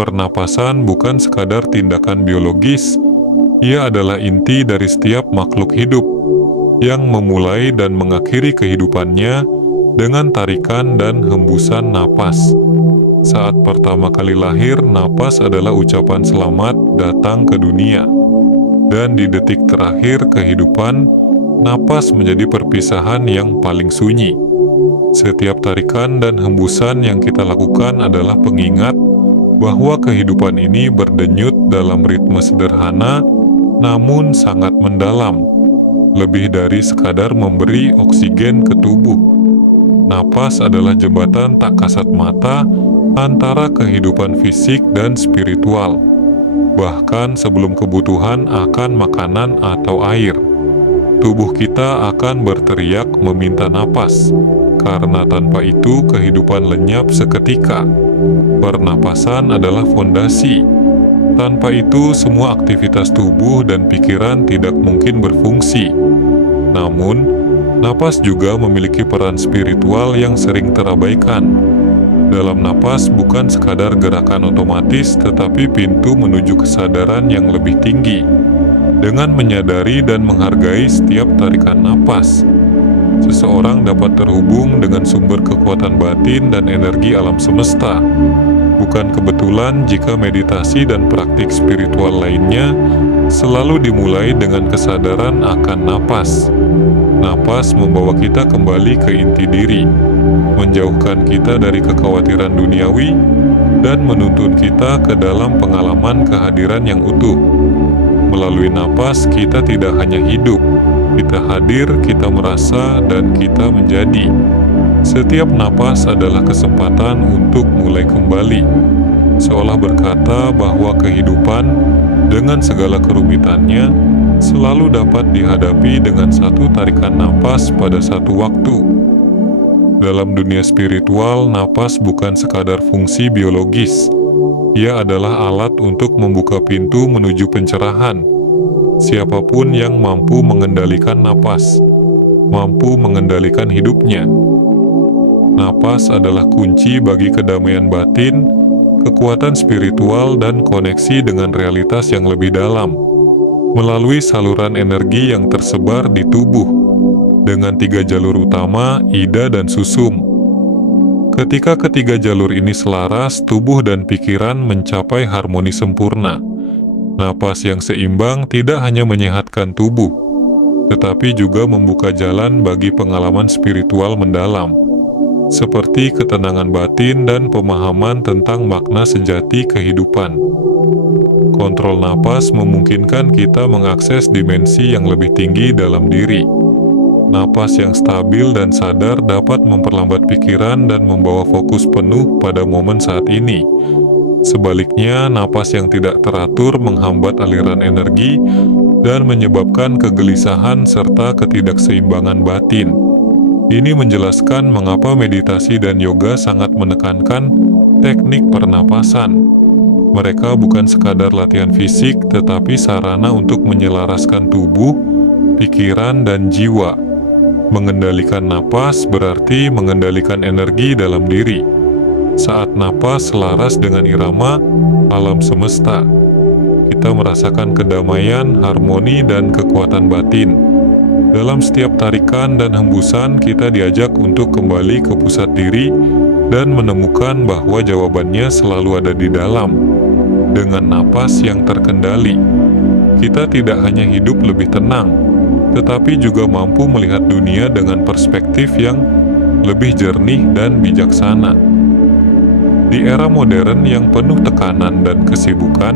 Pernapasan bukan sekadar tindakan biologis, ia adalah inti dari setiap makhluk hidup yang memulai dan mengakhiri kehidupannya dengan tarikan dan hembusan napas. Saat pertama kali lahir, napas adalah ucapan selamat datang ke dunia. Dan di detik terakhir kehidupan, napas menjadi perpisahan yang paling sunyi. Setiap tarikan dan hembusan yang kita lakukan adalah pengingat bahwa kehidupan ini berdenyut dalam ritme sederhana, namun sangat mendalam, lebih dari sekadar memberi oksigen ke tubuh. Napas adalah jembatan tak kasat mata antara kehidupan fisik dan spiritual, bahkan sebelum kebutuhan akan makanan atau air. Tubuh kita akan berteriak meminta napas, karena tanpa itu kehidupan lenyap seketika. Pernapasan adalah fondasi. Tanpa itu, semua aktivitas tubuh dan pikiran tidak mungkin berfungsi. Namun, napas juga memiliki peran spiritual yang sering terabaikan. Dalam napas bukan sekadar gerakan otomatis, tetapi pintu menuju kesadaran yang lebih tinggi. Dengan menyadari dan menghargai setiap tarikan napas, seseorang dapat terhubung dengan sumber kekuatan batin dan energi alam semesta. Bukan kebetulan jika meditasi dan praktik spiritual lainnya selalu dimulai dengan kesadaran akan napas. Napas membawa kita kembali ke inti diri, menjauhkan kita dari kekhawatiran duniawi, dan menuntun kita ke dalam pengalaman kehadiran yang utuh. Melalui napas, kita tidak hanya hidup, kita hadir, kita merasa, dan kita menjadi. Setiap napas adalah kesempatan untuk mulai kembali, seolah berkata bahwa kehidupan, dengan segala kerumitannya, selalu dapat dihadapi dengan satu tarikan napas pada satu waktu. Dalam dunia spiritual, napas bukan sekadar fungsi biologis. Ia adalah alat untuk membuka pintu menuju pencerahan. Siapapun yang mampu mengendalikan napas, mampu mengendalikan hidupnya. Napas adalah kunci bagi kedamaian batin, kekuatan spiritual, dan koneksi dengan realitas yang lebih dalam. Melalui saluran energi yang tersebar di tubuh, dengan 3 jalur utama, ida, dan susum. Ketika ketiga jalur ini selaras, tubuh dan pikiran mencapai harmoni sempurna. Napas yang seimbang tidak hanya menyehatkan tubuh, tetapi juga membuka jalan bagi pengalaman spiritual mendalam, seperti ketenangan batin dan pemahaman tentang makna sejati kehidupan. Kontrol napas memungkinkan kita mengakses dimensi yang lebih tinggi dalam diri. Napas yang stabil dan sadar dapat memperlambat pikiran dan membawa fokus penuh pada momen saat ini. Sebaliknya, napas yang tidak teratur menghambat aliran energi dan menyebabkan kegelisahan serta ketidakseimbangan batin. Ini menjelaskan mengapa meditasi dan yoga sangat menekankan teknik pernapasan. Mereka bukan sekadar latihan fisik, tetapi sarana untuk menyelaraskan tubuh, pikiran, dan jiwa. Mengendalikan napas berarti mengendalikan energi dalam diri. Saat napas selaras dengan irama alam semesta, kita merasakan kedamaian, harmoni, dan kekuatan batin. Dalam setiap tarikan dan hembusan, kita diajak untuk kembali ke pusat diri dan menemukan bahwa jawabannya selalu ada di dalam. Dengan napas yang terkendali, kita tidak hanya hidup lebih tenang, tetapi juga mampu melihat dunia dengan perspektif yang lebih jernih dan bijaksana. Di era modern yang penuh tekanan dan kesibukan,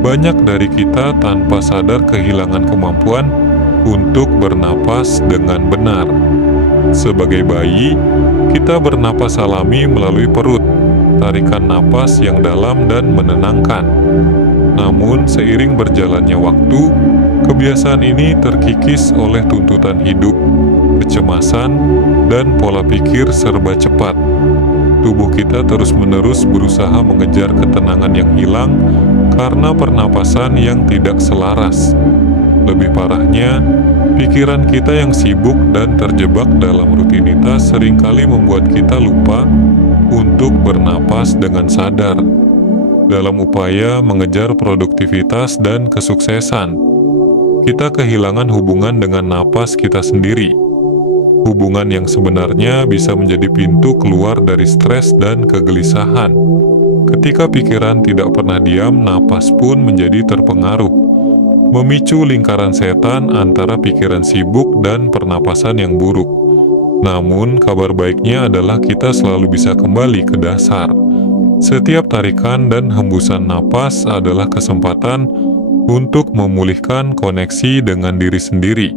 banyak dari kita tanpa sadar kehilangan kemampuan untuk bernapas dengan benar. Sebagai bayi, kita bernapas alami melalui perut, tarikan napas yang dalam dan menenangkan. Namun, seiring berjalannya waktu, kebiasaan ini terkikis oleh tuntutan hidup, kecemasan, dan pola pikir serba cepat. Tubuh kita terus-menerus berusaha mengejar ketenangan yang hilang karena pernapasan yang tidak selaras. Lebih parahnya, pikiran kita yang sibuk dan terjebak dalam rutinitas seringkali membuat kita lupa untuk bernapas dengan sadar. dalam upaya mengejar produktivitas dan kesuksesan. Kita kehilangan hubungan dengan napas kita sendiri. Hubungan yang sebenarnya bisa menjadi pintu keluar dari stres dan kegelisahan. Ketika pikiran tidak pernah diam, napas pun menjadi terpengaruh, memicu lingkaran setan antara pikiran sibuk dan pernapasan yang buruk. Namun, kabar baiknya adalah kita selalu bisa kembali ke dasar. Setiap tarikan dan hembusan napas adalah kesempatan untuk memulihkan koneksi dengan diri sendiri.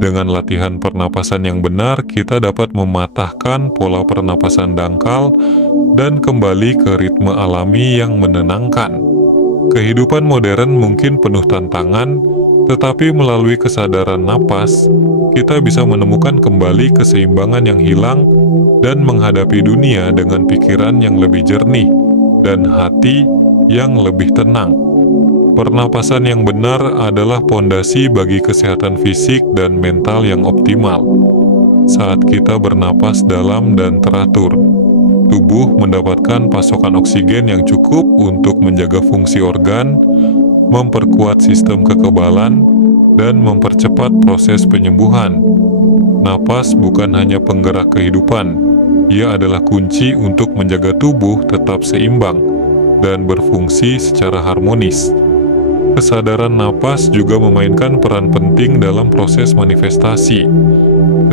Dengan latihan pernapasan yang benar, kita dapat mematahkan pola pernapasan dangkal dan kembali ke ritme alami yang menenangkan. Kehidupan modern mungkin penuh tantangan, tetapi melalui kesadaran napas, kita bisa menemukan kembali keseimbangan yang hilang dan menghadapi dunia dengan pikiran yang lebih jernih dan hati yang lebih tenang. Pernapasan yang benar adalah pondasi bagi kesehatan fisik dan mental yang optimal. Saat kita bernapas dalam dan teratur, tubuh mendapatkan pasokan oksigen yang cukup untuk menjaga fungsi organ, memperkuat sistem kekebalan, dan mempercepat proses penyembuhan. Napas bukan hanya penggerak kehidupan, ia adalah kunci untuk menjaga tubuh tetap seimbang dan berfungsi secara harmonis. Kesadaran napas juga memainkan peran penting dalam proses manifestasi.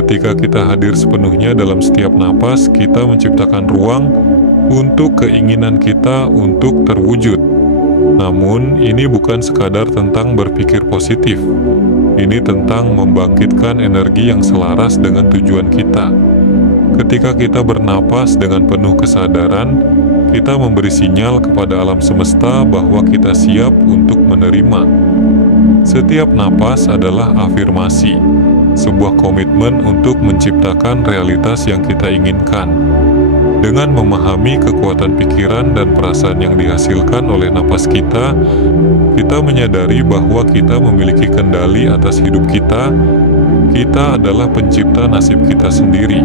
Ketika kita hadir sepenuhnya dalam setiap napas, kita menciptakan ruang untuk keinginan kita untuk terwujud. Namun, ini bukan sekadar tentang berpikir positif. Ini tentang membangkitkan energi yang selaras dengan tujuan kita. Ketika kita bernapas dengan penuh kesadaran, kita memberi sinyal kepada alam semesta bahwa kita siap untuk menerima. Setiap napas adalah afirmasi, sebuah komitmen untuk menciptakan realitas yang kita inginkan. Dengan memahami kekuatan pikiran dan perasaan yang dihasilkan oleh napas kita menyadari bahwa kita memiliki kendali atas hidup kita. Kita adalah pencipta nasib kita sendiri.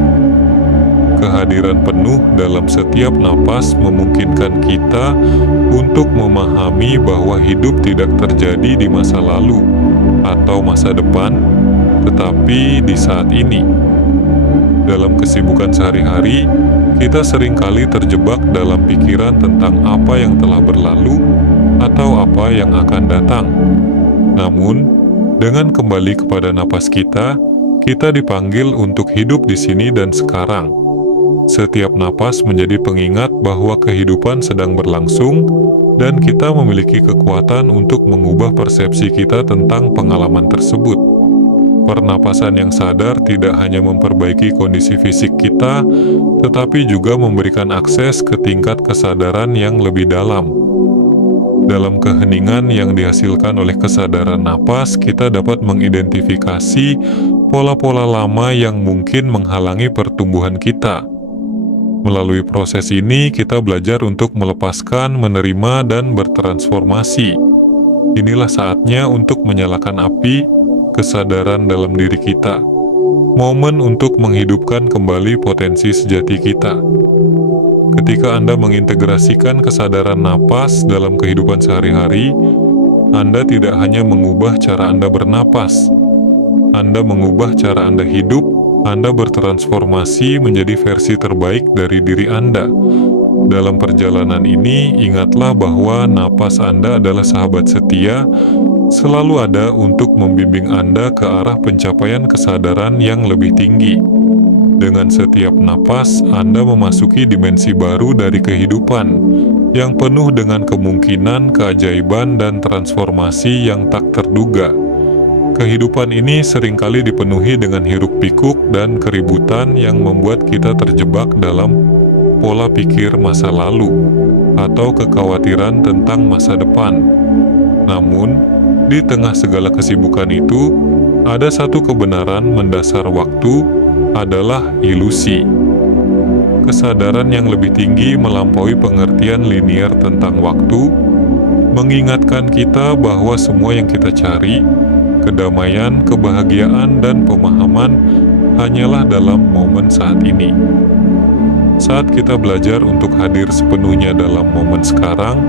Kehadiran penuh dalam setiap napas memungkinkan kita untuk memahami bahwa hidup tidak terjadi di masa lalu atau masa depan, tetapi di saat ini. Dalam kesibukan sehari-hari, kita seringkali terjebak dalam pikiran tentang apa yang telah berlalu atau apa yang akan datang. Namun, dengan kembali kepada napas kita dipanggil untuk hidup di sini dan sekarang. Setiap napas menjadi pengingat bahwa kehidupan sedang berlangsung dan kita memiliki kekuatan untuk mengubah persepsi kita tentang pengalaman tersebut. Pernapasan yang sadar tidak hanya memperbaiki kondisi fisik kita, tetapi juga memberikan akses ke tingkat kesadaran yang lebih dalam. Dalam keheningan yang dihasilkan oleh kesadaran napas, kita dapat mengidentifikasi pola-pola lama yang mungkin menghalangi pertumbuhan kita. Melalui proses ini, kita belajar untuk melepaskan, menerima, dan bertransformasi. Inilah saatnya untuk menyalakan api kesadaran dalam diri kita. Momen untuk menghidupkan kembali potensi sejati kita. Ketika Anda mengintegrasikan kesadaran napas dalam kehidupan sehari-hari, Anda tidak hanya mengubah cara Anda bernapas, Anda mengubah cara Anda hidup. Anda bertransformasi menjadi versi terbaik dari diri Anda. Dalam perjalanan ini, ingatlah bahwa napas Anda adalah sahabat setia, selalu ada untuk membimbing Anda ke arah pencapaian kesadaran yang lebih tinggi. Dengan setiap napas, Anda memasuki dimensi baru dari kehidupan, yang penuh dengan kemungkinan, keajaiban, dan transformasi yang tak terduga. Kehidupan ini seringkali dipenuhi dengan hiruk-pikuk dan keributan yang membuat kita terjebak dalam pola pikir masa lalu atau kekhawatiran tentang masa depan. Namun, di tengah segala kesibukan itu, ada satu kebenaran mendasar: waktu adalah ilusi. Kesadaran yang lebih tinggi melampaui pengertian linier tentang waktu, mengingatkan kita bahwa semua yang kita cari, kedamaian, kebahagiaan, dan pemahaman hanyalah dalam momen saat ini. Saat kita belajar untuk hadir sepenuhnya dalam momen sekarang,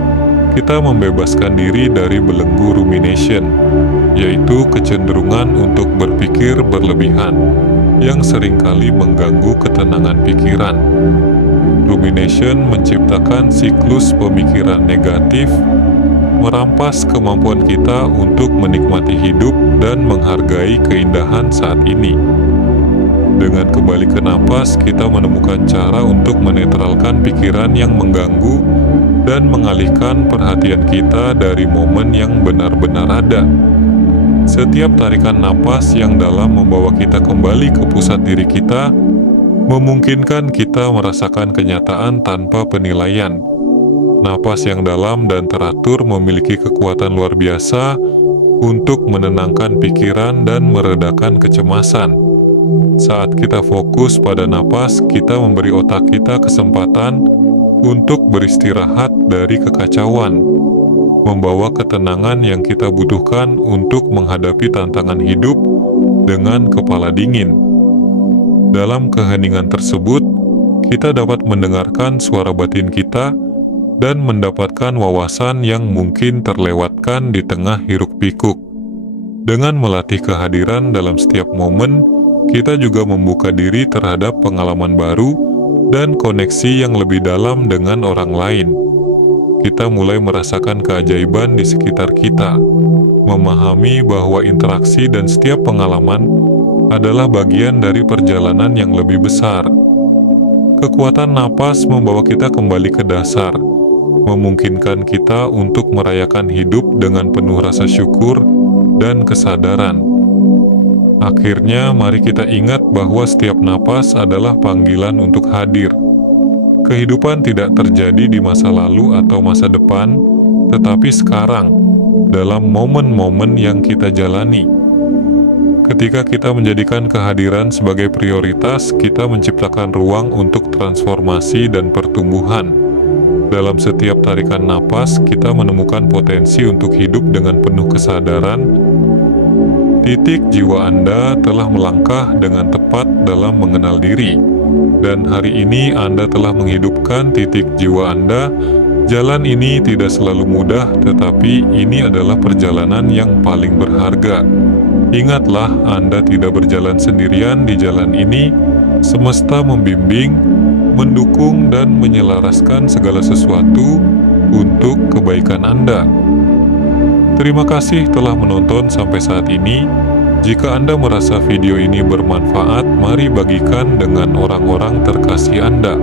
kita membebaskan diri dari belenggu rumination, yaitu kecenderungan untuk berpikir berlebihan, yang seringkali mengganggu ketenangan pikiran. Rumination menciptakan siklus pemikiran negatif, merampas kemampuan kita untuk menikmati hidup dan menghargai keindahan saat ini. Dengan kembali ke napas, kita menemukan cara untuk menetralkan pikiran yang mengganggu dan mengalihkan perhatian kita dari momen yang benar-benar ada. Setiap tarikan napas yang dalam membawa kita kembali ke pusat diri kita, memungkinkan kita merasakan kenyataan tanpa penilaian. Napas yang dalam dan teratur memiliki kekuatan luar biasa untuk menenangkan pikiran dan meredakan kecemasan. Saat kita fokus pada napas, kita memberi otak kita kesempatan untuk beristirahat dari kekacauan, membawa ketenangan yang kita butuhkan untuk menghadapi tantangan hidup dengan kepala dingin. Dalam keheningan tersebut, kita dapat mendengarkan suara batin kita dan mendapatkan wawasan yang mungkin terlewatkan di tengah hiruk-pikuk. Dengan melatih kehadiran dalam setiap momen, kita juga membuka diri terhadap pengalaman baru dan koneksi yang lebih dalam dengan orang lain. Kita mulai merasakan keajaiban di sekitar kita, memahami bahwa interaksi dan setiap pengalaman adalah bagian dari perjalanan yang lebih besar. Kekuatan napas membawa kita kembali ke dasar, memungkinkan kita untuk merayakan hidup dengan penuh rasa syukur dan kesadaran. Akhirnya, mari kita ingat bahwa setiap napas adalah panggilan untuk hadir. Kehidupan tidak terjadi di masa lalu atau masa depan, tetapi sekarang, dalam momen-momen yang kita jalani. Ketika kita menjadikan kehadiran sebagai prioritas, kita menciptakan ruang untuk transformasi dan pertumbuhan. Dalam setiap tarikan napas, kita menemukan potensi untuk hidup dengan penuh kesadaran. Titik jiwa Anda telah melangkah dengan tepat dalam mengenal diri, dan hari ini Anda telah menghidupkan titik jiwa Anda. Jalan ini tidak selalu mudah, tetapi ini adalah perjalanan yang paling berharga. Ingatlah, Anda tidak berjalan sendirian di jalan ini. Semesta membimbing, mendukung, dan menyelaraskan segala sesuatu untuk kebaikan Anda. Terima kasih telah menonton sampai saat ini. Jika Anda merasa video ini bermanfaat, mari bagikan dengan orang-orang terkasih Anda.